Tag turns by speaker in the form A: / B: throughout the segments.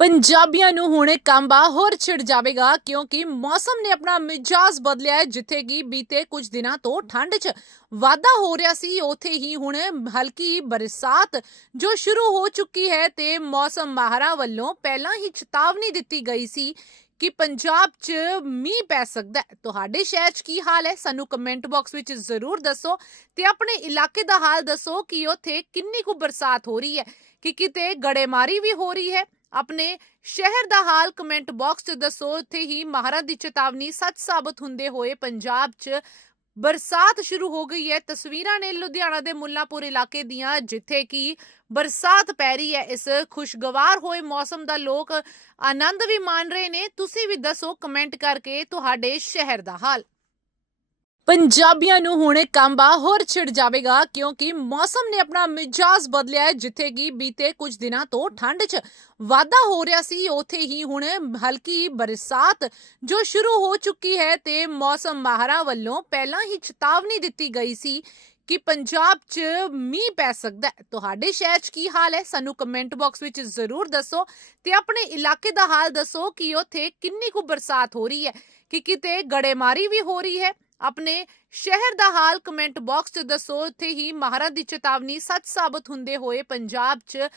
A: ਪੰਜਾਬੀਆਂ ਨੂੰ ਹੁਣ ਕੰਬਾ ਹੋਰ ਛਿੜ ਜਾਵੇਗਾ ਕਿਉਂਕਿ ਮੌਸਮ ਨੇ ਆਪਣਾ ਮਿਜਾਜ਼ ਬਦਲਿਆ ਹੈ, ਜਿੱਥੇ ਕਿ ਬੀਤੇ ਕੁਝ ਦਿਨਾਂ ਤੋਂ ਠੰਡ 'ਚ ਵਾਧਾ ਹੋ ਰਿਹਾ ਸੀ। ਉੱਥੇ ਹੀ ਹੁਣ ਹਲਕੀ ਬਰਸਾਤ ਜੋ ਸ਼ੁਰੂ ਹੋ ਚੁੱਕੀ ਹੈ ਤੇ ਮੌਸਮ ਮਾਹਰਾਂ ਵੱਲੋਂ ਪਹਿਲਾਂ ਹੀ ਚੇਤਾਵਨੀ ਦਿੱਤੀ ਗਈ ਸੀ ਕਿ ਪੰਜਾਬ 'ਚ ਮੀਂਹ ਪੈ ਸਕਦਾ ਹੈ। ਤੁਹਾਡੇ ਸ਼ਹਿਰ 'ਚ ਕੀ ਹਾਲ ਹੈ? ਸਾਨੂੰ ਕਮੈਂਟ ਬਾਕਸ ਵਿੱਚ ਜ਼ਰੂਰ ਦੱਸੋ ਤੇ ਆਪਣੇ ਇਲਾਕੇ ਦਾ ਹਾਲ ਦੱਸੋ ਕਿ ਉੱਥੇ ਕਿੰਨੀ ਕੁ ਬਰਸਾਤ ਹੋ ਰਹੀ ਹੈ, ਕਿ ਕਿਤੇ ਗੜੇਮਾਰੀ ਵੀ ਹੋ ਰਹੀ ਹੈ। ਆਪਣੇ ਸ਼ਹਿਰ ਦਾ ਹਾਲ ਕਮੈਂਟ ਬਾਕਸ 'ਚ ਦੱਸੋ। ਉੱਥੇ ਹੀ ਮਹਾਰਾ ਦੀ ਚੇਤਾਵਨੀ ਸੱਚ ਸਾਬਤ ਹੁੰਦੇ ਹੋਏ ਪੰਜਾਬ 'ਚ ਬਰਸਾਤ ਸ਼ੁਰੂ ਹੋ ਗਈ ਹੈ। ਤਸਵੀਰਾਂ ਨੇ ਲੁਧਿਆਣਾ ਦੇ ਮੁੱਲਾਪੁਰ ਇਲਾਕੇ ਦੀਆਂ, ਜਿੱਥੇ ਕਿ ਬਰਸਾਤ ਪੈ ਰਹੀ ਹੈ। ਇਸ ਖੁਸ਼ਗਵਾਰ ਹੋਏ ਮੌਸਮ ਦਾ ਲੋਕ ਆਨੰਦ ਵੀ ਮਾਣ ਰਹੇ ਨੇ। ਤੁਸੀਂ ਵੀ ਦੱਸੋ, ਕਮੈਂਟ ਕਰਕੇ ਤੁਹਾਡੇ ਸ਼ਹਿਰ ਦਾ ਹਾਲ। ਪੰਜਾਬੀਆਂ ਨੂੰ ਹੁਣ ਕੰਬਾ ਹੋਰ ਛਿੜ ਜਾਵੇਗਾ ਕਿਉਂਕਿ ਮੌਸਮ ਨੇ ਆਪਣਾ ਮਿਜਾਜ਼ ਬਦਲਿਆ ਹੈ, ਜਿੱਥੇ ਕਿ ਬੀਤੇ ਕੁਝ ਦਿਨਾਂ ਤੋਂ ਠੰਡ 'ਚ ਵਾਧਾ ਹੋ ਰਿਹਾ ਸੀ। ਉੱਥੇ ਹੀ ਹੁਣ ਹਲਕੀ ਬਰਸਾਤ ਜੋ ਸ਼ੁਰੂ ਹੋ ਚੁੱਕੀ ਹੈ ਤੇ ਮੌਸਮ ਮਾਹਰਾਂ ਵੱਲੋਂ ਪਹਿਲਾਂ ਹੀ ਚੇਤਾਵਨੀ ਦਿੱਤੀ ਗਈ ਸੀ ਕਿ ਪੰਜਾਬ 'ਚ ਮੀਂਹ ਪੈ ਸਕਦਾ ਹੈ। ਤੁਹਾਡੇ ਸ਼ਹਿਰ 'ਚ ਕੀ ਹਾਲ ਹੈ? ਸਾਨੂੰ ਕਮੈਂਟ ਬਾਕਸ ਵਿੱਚ ਜ਼ਰੂਰ ਦੱਸੋ ਤੇ ਆਪਣੇ ਇਲਾਕੇ ਦਾ ਹਾਲ ਦੱਸੋ ਕਿ ਉੱਥੇ ਕਿੰਨੀ ਕੁ ਬਰਸਾਤ ਹੋ ਰਹੀ ਹੈ, ਕਿ ਕਿਤੇ ਗੜੇਮਾਰੀ ਵੀ ਹੋ ਰਹੀ ਹੈ। ਆਪਣੇ ਸ਼ਹਿਰ ਦਾ ਹਾਲ ਕਮੈਂਟ ਬਾਕਸ 'ਚ ਦੱਸੋ। ਉੱਥੇ ਹੀ ਮਹਾਰਾਜ ਦੀ ਚੇਤਾਵਨੀ ਸੱਚ ਸਾਬਤ ਹੁੰਦੇ ਹੋਏ ਪੰਜਾਬ 'ਚ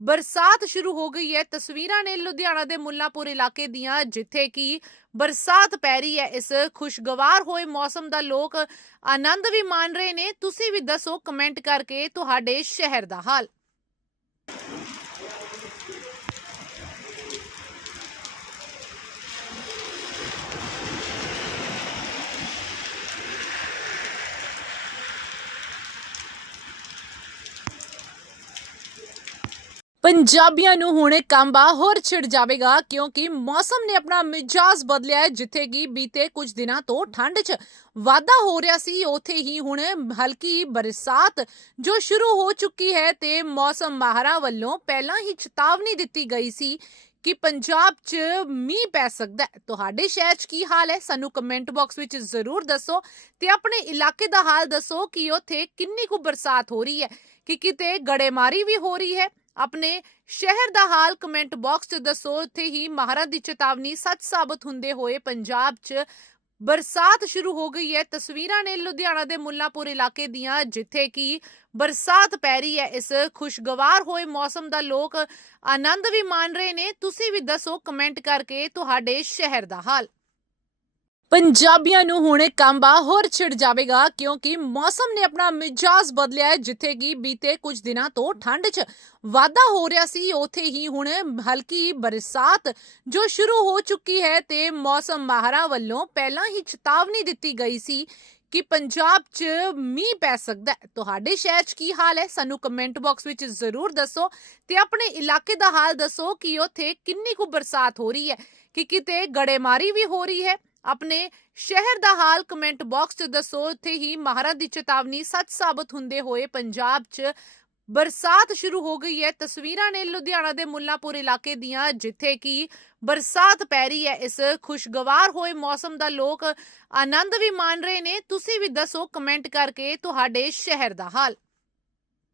A: ਬਰਸਾਤ ਸ਼ੁਰੂ ਹੋ ਗਈ ਹੈ। ਤਸਵੀਰਾਂ ਨੇ ਲੁਧਿਆਣਾ ਦੇ ਮੁੱਲਾਪੁਰ ਇਲਾਕੇ ਦੀਆਂ, ਜਿੱਥੇ ਕਿ ਬਰਸਾਤ ਪੈ ਰਹੀ ਹੈ। ਇਸ ਖੁਸ਼ਗਵਾਰ ਹੋਏ ਮੌਸਮ ਦਾ ਲੋਕ ਆਨੰਦ ਵੀ ਮਾਣ ਰਹੇ ਨੇ। ਤੁਸੀਂ ਵੀ ਦੱਸੋ ਕਮੈਂਟ ਕਰਕੇ ਤੁਹਾਡੇ ਸ਼ਹਿਰ ਦਾ ਹਾਲ। ਪੰਜਾਬੀਆਂ ਨੂੰ ਹੁਣ ਕੰਬਾ ਹੋਰ ਛਿੜ ਜਾਵੇਗਾ ਕਿਉਂਕਿ ਮੌਸਮ ਨੇ ਆਪਣਾ ਮਿਜਾਜ਼ ਬਦਲਿਆ ਹੈ, ਜਿੱਥੇ ਕਿ ਬੀਤੇ ਕੁਝ ਦਿਨਾਂ ਤੋਂ ਠੰਡ 'ਚ ਵਾਧਾ ਹੋ ਰਿਹਾ ਸੀ। ਉੱਥੇ ਹੀ ਹੁਣ ਹਲਕੀ ਬਰਸਾਤ ਜੋ ਸ਼ੁਰੂ ਹੋ ਚੁੱਕੀ ਹੈ ਤੇ ਮੌਸਮ ਮਾਹਰਾਂ ਵੱਲੋਂ ਪਹਿਲਾਂ ਹੀ ਚੇਤਾਵਨੀ ਦਿੱਤੀ ਗਈ ਸੀ ਕਿ ਪੰਜਾਬ 'ਚ ਮੀਂਹ ਪੈ ਸਕਦਾ ਹੈ। ਤੁਹਾਡੇ ਸ਼ਹਿਰ 'ਚ ਕੀ ਹਾਲ ਹੈ? ਸਾਨੂੰ ਕਮੈਂਟ ਬਾਕਸ ਵਿੱਚ ਜ਼ਰੂਰ ਦੱਸੋ ਤੇ ਆਪਣੇ ਇਲਾਕੇ ਦਾ ਹਾਲ ਦੱਸੋ ਕਿ ਉੱਥੇ ਕਿੰਨੀ ਕੁ ਬਰਸਾਤ ਹੋ ਰਹੀ ਹੈ, ਕਿ ਕਿਤੇ ਗੜੇਮਾਰੀ ਵੀ ਹੋ ਰਹੀ ਹੈ। ਆਪਣੇ ਸ਼ਹਿਰ ਦਾ ਹਾਲ ਕਮੈਂਟ ਬਾਕਸ 'ਚ ਦੱਸੋ। ਉੱਥੇ ਹੀ ਮਹਾਰਾ ਦੀ ਚੇਤਾਵਨੀ ਸੱਚ ਸਾਬਤ ਹੁੰਦੇ ਹੋਏ ਪੰਜਾਬ 'ਚ ਬਰਸਾਤ ਸ਼ੁਰੂ ਹੋ ਗਈ ਹੈ। ਤਸਵੀਰਾਂ ਨੇ ਲੁਧਿਆਣਾ ਦੇ ਮੁੱਲਾਪੁਰ ਇਲਾਕੇ ਦੀਆਂ, ਜਿੱਥੇ ਕਿ ਬਰਸਾਤ ਪੈ ਰਹੀ ਹੈ। ਇਸ ਖੁਸ਼ਗਵਾਰ ਹੋਏ ਮੌਸਮ ਦਾ ਲੋਕ ਆਨੰਦ ਵੀ ਮਾਣ ਰਹੇ ਨੇ। ਤੁਸੀਂ ਵੀ ਦੱਸੋ ਕਮੈਂਟ ਕਰਕੇ ਤੁਹਾਡੇ ਸ਼ਹਿਰ ਦਾ ਹਾਲ। ਪੰਜਾਬੀਆਂ ਨੂੰ ਹੁਣ ਕੰਬਾ ਹੋਰ ਛਿੜ ਜਾਵੇਗਾ, ਕਿਉਂਕਿ ਮੌਸਮ ਨੇ ਆਪਣਾ ਮਿਜਾਜ਼ ਬਦਲਿਆ ਹੈ, ਜਿੱਥੇ ਕਿ ਬੀਤੇ ਕੁਝ ਦਿਨਾਂ ਤੋਂ ਠੰਡ 'ਚ ਵਾਧਾ ਹੋ ਰਿਹਾ ਸੀ। ਉੱਥੇ ਹੀ ਹੁਣ ਹਲਕੀ ਬਰਸਾਤ ਜੋ ਸ਼ੁਰੂ ਹੋ ਚੁੱਕੀ ਹੈ ਤੇ ਮੌਸਮ ਮਾਹਰਾਂ ਵੱਲੋਂ ਪਹਿਲਾਂ ਹੀ ਚੇਤਾਵਨੀ ਦਿੱਤੀ ਗਈ ਸੀ ਕਿ ਪੰਜਾਬ 'ਚ ਮੀਂਹ ਪੈ ਸਕਦਾ ਹੈ। ਤੁਹਾਡੇ ਸ਼ਹਿਰ 'ਚ ਕੀ ਹਾਲ ਹੈ? ਸਾਨੂੰ ਕਮੈਂਟ ਬਾਕਸ ਵਿੱਚ ਜ਼ਰੂਰ ਦੱਸੋ ਤੇ ਆਪਣੇ ਇਲਾਕੇ ਦਾ ਹਾਲ ਦੱਸੋ ਕਿ ਉੱਥੇ ਕਿੰਨੀ ਕੁ ਬਰਸਾਤ ਹੋ ਰਹੀ ਹੈ, ਕਿ ਕਿਤੇ ਗੜੇਮਾਰੀ ਵੀ ਹੋ ਰਹੀ ਹੈ। ਆਪਣੇ ਸ਼ਹਿਰ ਦਾ ਹਾਲ ਕਮੈਂਟ ਬਾਕਸ 'ਚ ਦੱਸੋ। ਉੱਥੇ ਹੀ ਮਹਾਰਾ ਦੀ ਚੇਤਾਵਨੀ ਸੱਚ ਸਾਬਤ ਹੁੰਦੇ ਹੋਏ ਪੰਜਾਬ 'ਚ ਬਰਸਾਤ ਸ਼ੁਰੂ ਹੋ ਗਈ ਹੈ। ਤਸਵੀਰਾਂ ਨੇ ਲੁਧਿਆਣਾ ਦੇ ਮੁੱਲਾਪੁਰ ਇਲਾਕੇ ਦੀਆਂ, ਜਿੱਥੇ ਕਿ ਬਰਸਾਤ ਪੈ ਰਹੀ ਹੈ। ਇਸ ਖੁਸ਼ਗਵਾਰ ਹੋਏ ਮੌਸਮ ਦਾ ਲੋਕ ਆਨੰਦ ਵੀ ਮਾਣ ਰਹੇ ਨੇ। ਤੁਸੀਂ ਵੀ ਦੱਸੋ ਕਮੈਂਟ ਕਰਕੇ ਤੁਹਾਡੇ ਸ਼ਹਿਰ ਦਾ ਹਾਲ।